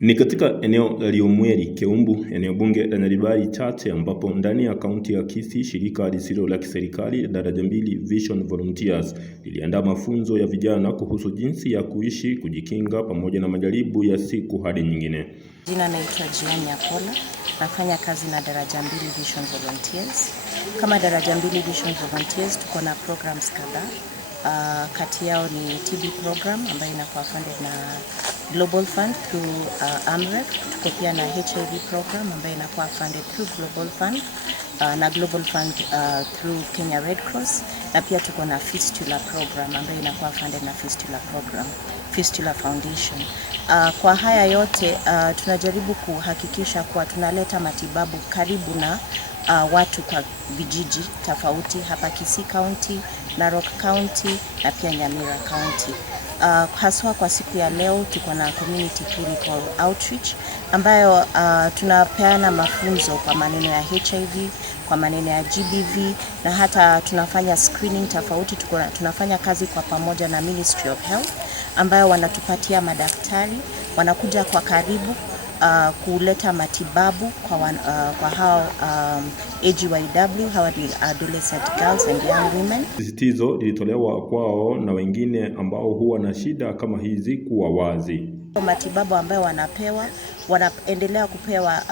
Ni katika eneo la Liomweri, Keumbu, eneo bunge la Nyaribari chache, ambapo ndani ya kaunti ya Kisii, shirika lisilo la kiserikali daraja mbili Vision Volunteers liliandaa mafunzo ya vijana kuhusu jinsi ya kuishi, kujikinga pamoja na majaribu ya siku hadi nyingine. Jina naitwa Apola, nafanya kazi na daraja mbili Vision Volunteers. Kama daraja mbili Vision Volunteers tuko na programs kadhaa. Kati yao ni TB program ambayo inakuwa funded na Global Fund through AMREF. Tuko pia na HIV program ambayo inakuwa funded through Global Fund na Global Fund through Kenya Red Cross, na pia tuko na Fistula program ambayo inakuwa funded na Fistula program, Fistula Foundation. Kwa haya yote tunajaribu kuhakikisha kuwa tunaleta matibabu karibu na watu kwa vijiji tofauti hapa Kisii County, Narok County na pia Nyamira County. Haswa kwa siku ya leo tuko na community clinical outreach ambayo tunapeana mafunzo kwa maneno ya HIV, kwa maneno ya GBV, na hata tunafanya screening tofauti. Tunafanya kazi kwa pamoja na Ministry of Health ambayo wanatupatia madaktari, wanakuja kwa karibu kuleta matibabu kwa hao AGYW, hawa ni adolescent girls and young women. Sisitizo lilitolewa kwao na wengine ambao huwa na shida kama hizi kuwa wazi. Matibabu ambayo wanaendelea kupewa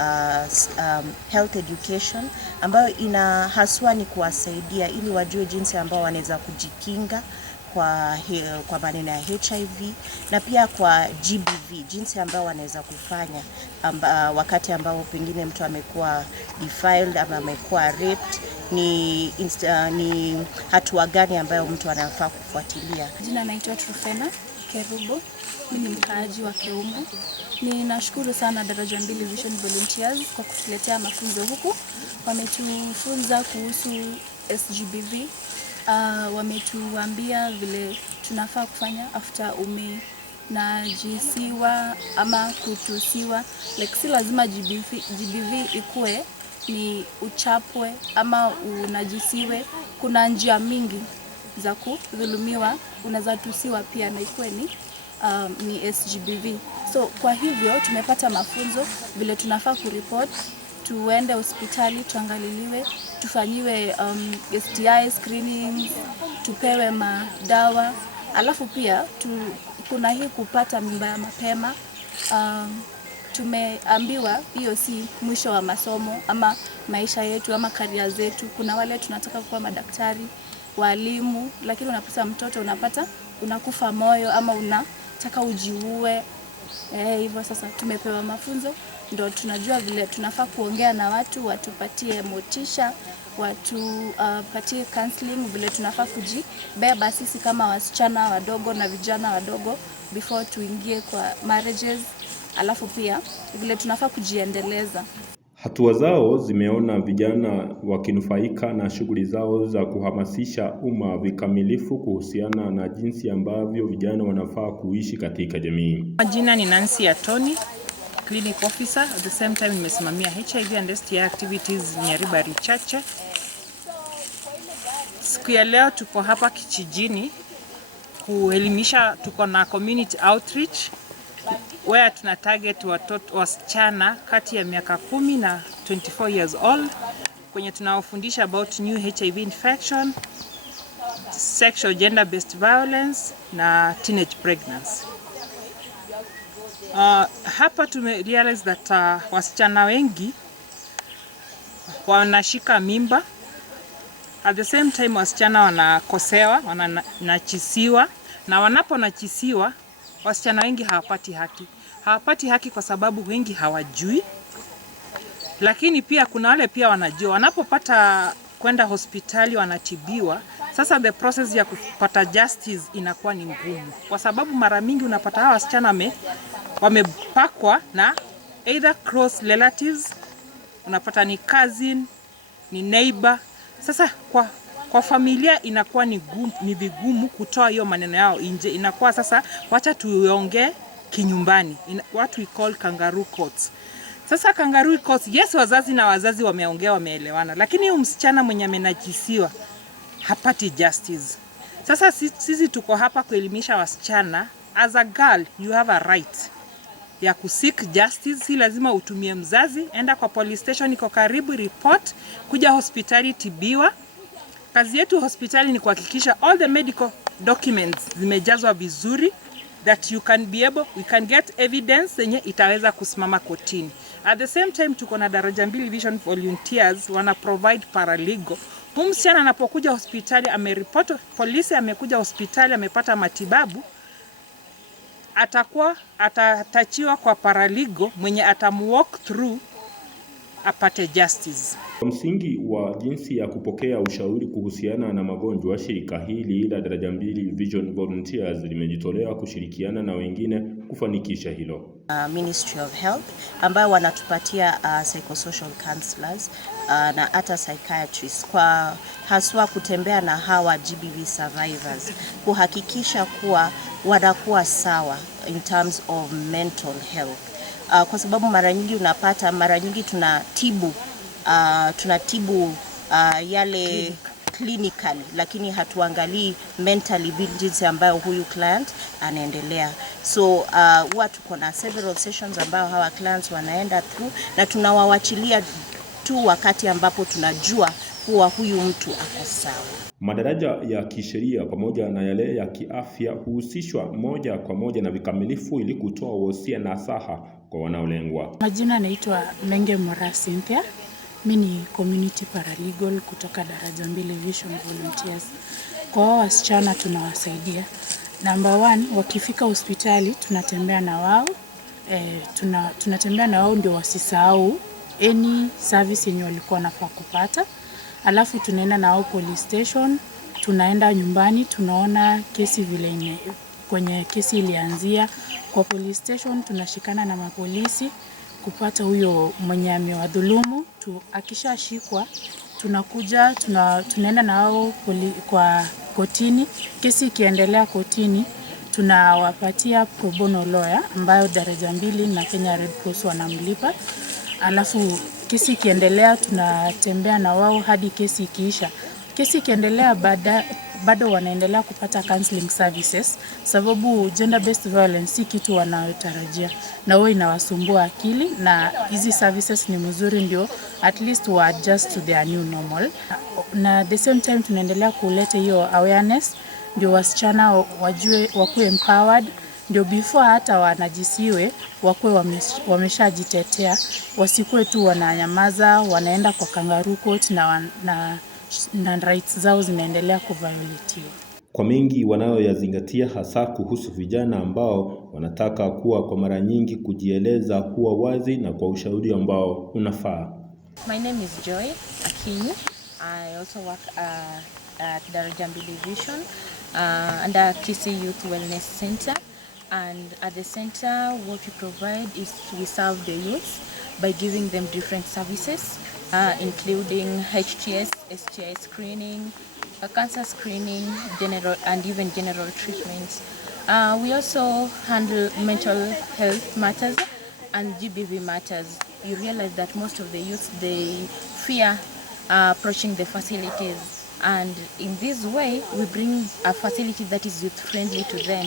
health education ambayo ina haswa ni kuwasaidia ili wajue jinsi ambao wanaweza kujikinga kwa maneno ya HIV na pia kwa GBV, jinsi ambao wanaweza kufanya wakati ambao pengine mtu amekuwa defiled ama amekuwa raped, ni hatua gani ambayo mtu anafaa kufuatilia. Jina naitwa Trufena Kerubo, mimi ni mkaaji wa Keumbu. Ninashukuru sana daraja mbili Vision Volunteers kwa kutuletea mafunzo huku. Wametufunza kuhusu SGBV. Wametuambia vile tunafaa kufanya after umenajisiwa ama kutusiwa. Like si lazima GBV ikue ni uchapwe ama unajisiwe. Kuna njia mingi za kudhulumiwa, unaweza tusiwa pia na ikue ni SGBV. So kwa hivyo tumepata mafunzo vile tunafaa kuripoti, tuende hospitali tuangaliliwe, tufanyiwe STI screenings, tupewe madawa. Alafu pia kuna hii kupata mimba ya mapema. Tumeambiwa hiyo si mwisho wa masomo ama maisha yetu ama career zetu. Kuna wale tunataka kuwa madaktari, walimu, lakini unapata mtoto unakufa moyo ama unataka ujiue. Hivyo sasa tumepewa mafunzo, ndio tunajua vile tunafaa kuongea na watu, watupatie motisha, watupatie counseling, vile tunafaa kujibeba sisi kama wasichana wadogo na vijana wadogo before tuingie kwa marriages. Alafu pia vile tunafaa kujiendeleza. Hatua zao zimeona vijana wakinufaika na shughuli zao za kuhamasisha umma vikamilifu kuhusiana na jinsi ambavyo vijana wanafaa kuishi katika jamii. Majina ni Nancy Atoni, clinic officer. At the same time nimesimamia HIV and STI activities Nyaribari chache. Siku ya leo tuko hapa kijijini kuelimisha. Tuko na community outreach where tuna target wasichana kati ya miaka 10 na 24 years old, kwenye tunawafundisha about new HIV infection, sexual gender based violence na teenage pregnancy. Hapa tume realize that wasichana wengi wanashika mimba. At the same time wasichana wanakosewa, wanachisiwa, na wanaponachisiwa wasichana wengi hawapati haki. Hawapati haki kwa sababu wengi hawajui. Lakini pia kuna wale pia wanajua. Wanapopata kwenda hospitali wanatibiwa, sasa the process ya kupata justice inakuwa ni ngumu. Kwa sababu mara mingi unapata hawa wasichana wamepakwa na either close relatives, unapata ni cousin, ni neighbor. Sasa kwa familia inakuwa ni vigumu kutoa hiyo maneno yao nje. Inakuwa sasa wacha tuongee kinyumbani, what we call kangaroo courts. Sasa kangaroo courts, yes, wazazi na wazazi wameongea, wameelewana, lakini huyu msichana mwenye amenajisiwa hapati justice. Sasa sisi tuko hapa kuelimisha wasichana. As a girl you have a right ya kuseek justice. Si lazima utumie mzazi, enda kwa police station iko karibu, report, kuja hospitali tibiwa. Kazi yetu hospitali ni kuhakikisha all the medical documents zimejazwa vizuri, that we can get evidence yenye itaweza kusimama kotini. At the same time tuko na daraja mbili vision volunteers wana provide paralegal. Msichana anapokuja hospitali ameripoti polisi, amekuja hospitali amepata matibabu, atatachiwa kwa paralegal mwenye atamwalk through apate justice. Kwa msingi wa jinsi ya kupokea ushauri kuhusiana na magonjwa, shirika hili la daraja mbili Vision Volunteers limejitolea kushirikiana na wengine kufanikisha hilo. Ministry of Health ambao wanatupatia psychosocial counselors na hata psychiatrists kwa haswa kutembea na hawa GBV survivors, kuhakikisha kuwa wanakuwa sawa in terms of mental health. Kwa sababu mara nyingi unapata, mara nyingi tunatibu yale clinically, lakini hatuangalii mentally jinsi ambayo huyu client anaendelea. So huwa tuko na several sessions ambayo hawa clients wanaenda through, na tunawawachilia tu wakati ambapo tunajua kuwa huyu mtu ako sawa. Madaraja ya kisheria pamoja na yale ya kiafya huhusishwa moja kwa moja na vikamilifu ili kutoa wosia na nasaha kwa wanaolengwa. Majina naitwa Menge Mora Cynthia. Mimi ni community paralegal kutoka daraja mbili Vision Volunteers. Kwa wasichana tunawasaidia. Number 1, wakifika hospitali tunatembea na wao. Tunatembea na wao ndio wasisahau any service yenye walikuwa wanafaa kupata. Alafu tunaenda na wao police station, tunaenda nyumbani, tunaona kesi vile kwenye kesi ilianzia. Kwa police station tunashikana na mapolisi kupata huyo mwenye amewadhulumu. Akishashikwa tunakuja tunaenda na wao kwa kotini. Kesi ikiendelea kotini tunawapatia pro bono lawyer ambayo daraja mbili na Kenya Red Cross wanamlipa. Alafu kesi ikiendelea tunatembea na wao hadi kesi ikiisha. Kesi ikiendelea bado wanaendelea kupata counseling services, sababu gender based violence si kitu wanayotarajia na wao inawasumbua akili, na hizi services ni mzuri ndio at least wa adjust to their new normal. Na the same time tunaendelea kuleta hiyo awareness ndio wasichana wajue, wakuwe empowered, ndio before hata wanajisiwe wakuwe wameshajitetea, wasikuwe tu wananyamaza, wanaenda kwa kangaroo court na rights zao zinaendelea kuviolatiwa. Kwa mengi wanayoyazingatia hasa kuhusu vijana ambao wanataka kuwa kwa mara nyingi kujieleza, kuwa wazi na kwa ushauri ambao unafaa. My name is Joy Akinyi. I also work at Daraja Mbili Vision under Kisii Youth Wellness Center. And at the center, what we provide is we serve the youth by giving them different services, including HTS, STI screening, cancer screening, and even general treatments. We also handle mental health matters and GBV matters. You realize that most of the youth, they fear approaching the facilities. And in this way, we bring a facility that is youth-friendly to them.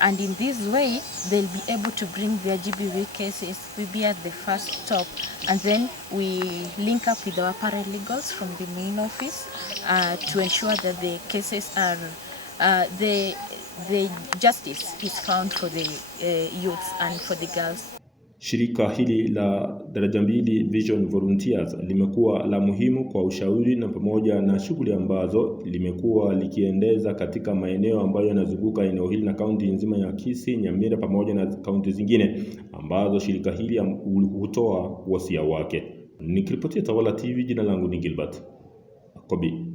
And in this way, they'll be able to bring their GBV cases. We be at the first stop. And then we link up with our paralegals from the main office to ensure that the cases are, the justice is found for the youths and for the girls. Shirika hili la daraja mbili Vision Volunteers limekuwa la muhimu kwa ushauri na pamoja na shughuli ambazo limekuwa likiendeza katika maeneo ambayo yanazunguka eneo hili na kaunti nzima ya Kisii, Nyamira pamoja na kaunti zingine ambazo shirika hili hutoa wasia wake. Nikiripotia Tawala TV, jina langu ni Gilbert Kobi.